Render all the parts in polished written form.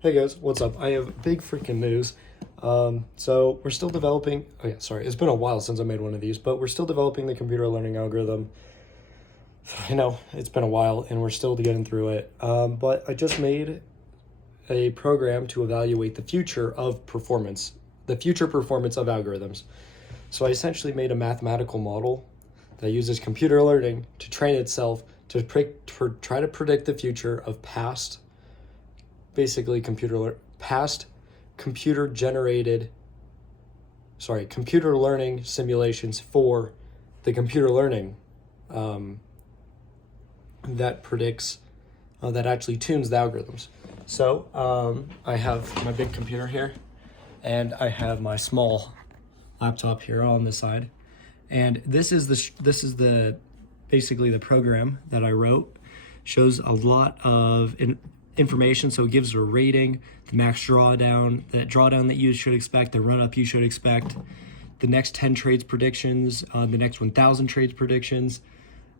Hey guys, what's up? I have big freaking news. So we're still developing. Oh yeah, sorry. It's been a while since I made one of these, but we're still developing the computer learning algorithm. I know it's been a while, and we're still getting through it. But I just made a program to evaluate the future of performance, the future performance of algorithms. So I essentially made a mathematical model that uses computer learning to train itself to try to predict the future of basically past computer learning simulations for the computer learning that predicts that actually tunes the algorithms. So I have my big computer here, and I have my small laptop here on this side, and this is the basically the program that I wrote. Shows a lot of information, so it gives a rating, the max drawdown, that drawdown that you should expect, the run up you should expect, the next 10 trades predictions, the next 1,000 trades predictions,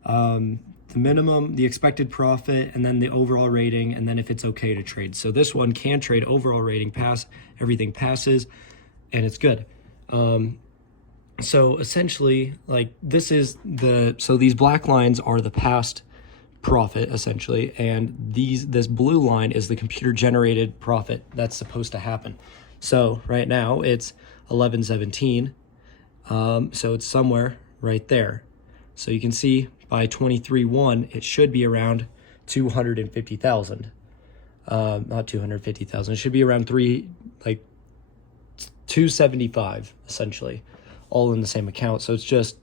the minimum, the expected profit, and then the overall rating, and then if it's okay to trade. So this one can trade, overall rating, pass, everything passes, and it's good. So essentially, like, these black lines are the past profit essentially, and this blue line is the computer generated profit that's supposed to happen. So right now it's 1117, so it's somewhere right there. So you can see by 23/1 it should be around 250,000, not 250,000, it should be around 275 essentially, all in the same account. So it's just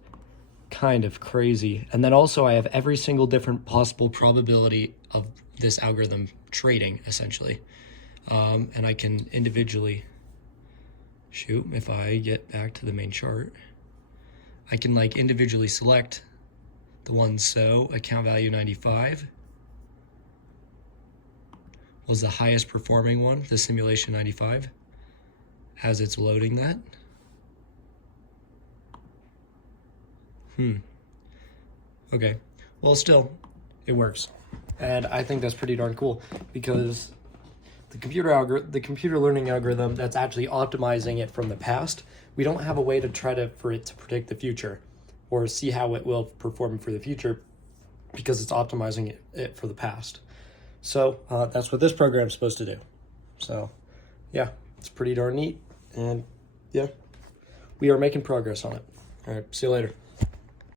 kind of crazy. And then also I have every single different possible probability of this algorithm trading essentially, and I can individually if I get back to the main chart, I can individually select the ones. So account value 95 was the highest performing one, the simulation 95, as it's loading that. Okay, well, still, it works. And I think that's pretty darn cool, because the computer learning algorithm that's actually optimizing it from the past, we don't have a way to for it to predict the future or see how it will perform for the future, because it's optimizing it for the past. So that's what this program's supposed to do. So yeah, it's pretty darn neat. And yeah, we are making progress on it. All right, see you later.